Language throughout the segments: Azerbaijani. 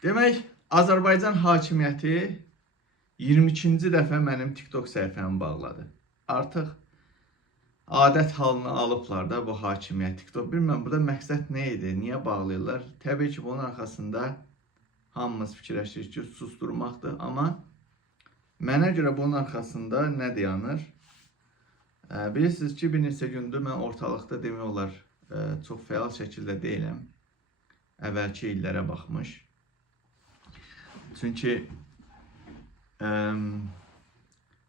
Demək, Azərbaycan hakimiyyəti 22-ci dəfə mənim TikTok səhifəmi bağladı. Artıq adət halını alıblar da bu hakimiyyət TikTok. Bilməm, burada məqsəd nə idi, niyə bağlayırlar? Təbii ki, bunun arxasında hamımız fikirləşirik ki, susturmaqdır. Amma mənə görə bunun arxasında nə dayanır? Bilirsiniz ki, bir neçə gündür mən ortalıqda demək olar çox fəal şəkildə deyiləm. Əvvəlki illərə baxmış. Çünki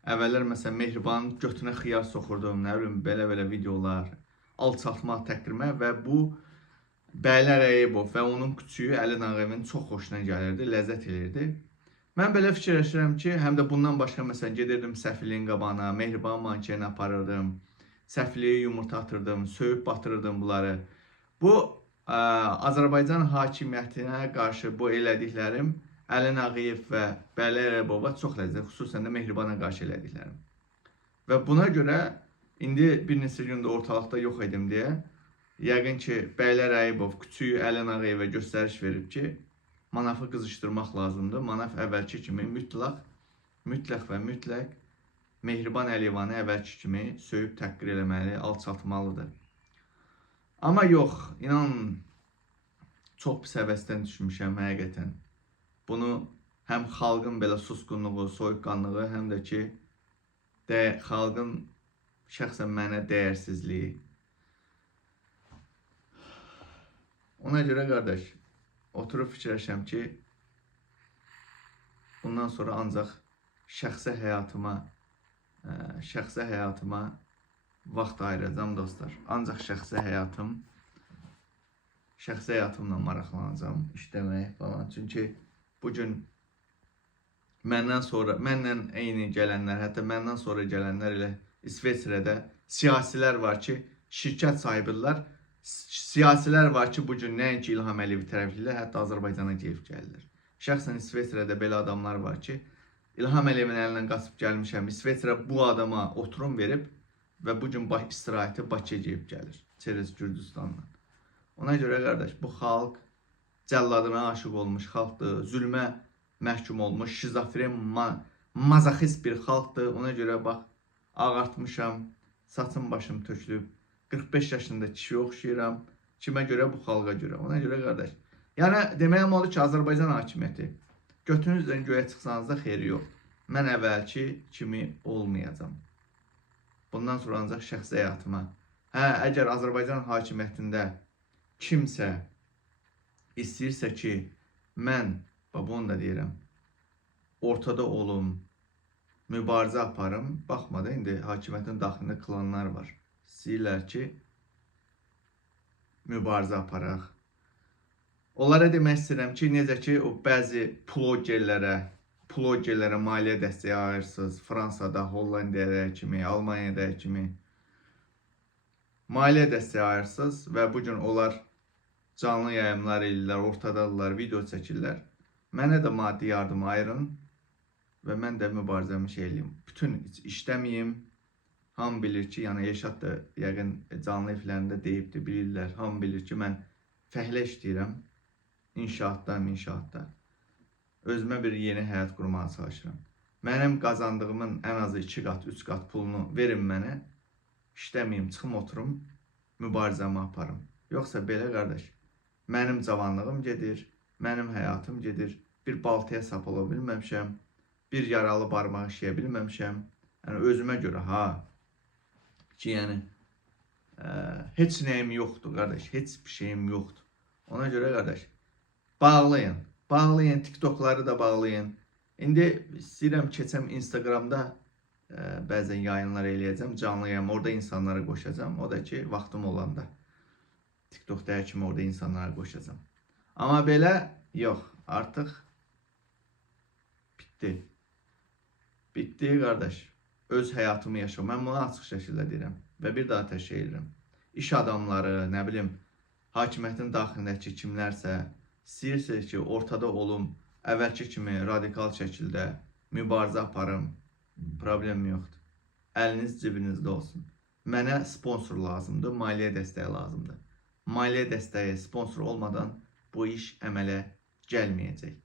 əvvəllər məsələn Mehribanın götünə xiyar soxurdum, nə bilim belə videolar, alçaltma, təhqirmə və bu Bəylər Əyibov və onun küçüyü Əlin Ağayevin çox xoşuna gəlirdi, ləzzət edirdi. Mən belə fikirləşirəm ki, həm də bundan başqa məsələn gedirdim Səfiliyin qabağına, Mehriban mankenini aparırdım, Səfiliyə yumurta atırdım, söyüb batırırdım bunları. Bu Azərbaycan hakimiyyətinə qarşı bu elədiklərim Əlin Ağayev və Bəylər Əyibova çox ləzzət, xüsusən də Mehribana qarşı elədiklərim. Və buna görə indi bir neçə gündə ortalıqda yox edim deyə, yəqin ki, Bəylər Əyibov küçüyü Əlin Ağayevə göstəriş verib ki, Manafı qızışdırmaq lazımdır. Manaf əvvəlki kimi mütləq və mütləq Mehriban Əliyevanı əvvəlki kimi söyüb təhqir eləməli, alçaltmalıdır. Amma yox, inanın, çox pis həvəsdən düşmüşəm həqiqətən. Bunu həm xalqın belə susqunluğu, soyuqqanlığı, həm də ki, xalqın şəxsən mənə dəyərsizliyi. Ona görə qardaş, oturub fikirləşəm ki, bundan sonra ancaq şəxsi həyatıma vaxt ayıracağım dostlar. Ancaq şəxsi həyatımla maraqlanacağım, işləmək falan. Çünki bugün məndən eyni gələnlər, hətta məndən sonra gələnlər ilə İsveçrədə siyasilər var ki, şirkət sahibidirlər. Siyasilər var ki, bugün nəinki İlham Əliyevi tərəfləyirlər, hətta Azərbaycana gəlib gəlirlər. Şəxsən İsveçrədə belə adamlar var ki, İlham Əliyevin əlindən qaçıb gəlmişəm, İsveçrə bu adama oturum verib və bugün istirahəti Bakıya gəlib gəlir, çerez Gürcüstanla. Ona görə qardaş, bu xalq cəlladına aşıq olmuş xalqdır, zülmə məhkum olmuş, şizofren, mazoxist bir xalqdır. Ona görə bax, ağartmışam, saçım başım tökülüb, 45 yaşında kişiyə oxşayıram. Kimə görə? Bu xalqa görə. Ona görə qardaş. Yəni deməyim odur ki, Azərbaycan hakimiyyəti götünüzdən göyə çıxsanız da xeyri yox. Mən əvvəlki kimi olmayacağam. Bundan sonra ancaq şəxsi həyatıma. Əgər Azərbaycan hakimiyyətində kimsə istəyirsə ki, mən, bunu da deyirəm, ortada olum, mübarizə aparım. Baxma da, indi hakimiyyətin daxilində klanlar var. İstəyirlər ki, mübarizə aparaq. Onlara demək istəyirəm ki, necə ki, o bəzi blogerlərə maliyyə dəstəyi ayırırsınız. Fransada, Hollandiyada kimi, Almaniyada kimi maliyyə dəstəyi ayırırsınız və bugün onlar canlı yayımlar edirlər, ortadadırlar, video çəkirlər. Mənə də maddi yardım ayırın və mən də mübarizəmi eləyim. Bütün işləməyim. Hamı bilir ki, yəni Elşad da yəqin canlı eflərində deyibdir, bilirlər. Hamı bilir ki, mən fəhlə işləyirəm. İnşaatda. Özümə bir yeni həyat qurmağa çalışıram. Mənim qazandığımın ən azı 2 qat, 3 qat pulunu verin mənə. İşləməyim, çıxım oturum, mübarizəmi aparım. Yoxsa belə qardaş, mənim cavanlığım gedir, mənim həyatım gedir. Bir baltaya sap ola bilməmişəm, bir yaralı barmaq işləyə bilməmişəm. Yəni özümə görə ki, yəni heç nəyim yoxdur qardaş, heç bir şeyim yoxdur. Ona görə qardaş, bağlayın, TikTokları da bağlayın. İndi istəyirəm keçəm Instagramda bəzən yayınlar eləyəcəm, canlı yayım, orada insanlara qoşacam. O da ki, vaxtım olanda TikTokda kimi orada insanlara qoşacam. Amma belə yox, artıq bitdi qardaş. Öz həyatımı yaşam. Mən bunu açıq şəkildə deyirəm və bir daha təşkil edirəm. İş adamları, nə bilim, hakimiyyətin daxilindəki kimlərsə istəyirsiniz ki, ortada olum, əvvəlki kimi radikal şəkildə mübarizə aparım, problem yoxdur. Əliniz cibinizdə olsun. Mənə sponsor lazımdır, maliyyə dəstəyi lazımdır. Maliyyə dəstəyi, sponsor olmadan bu iş əmələ gəlməyəcək.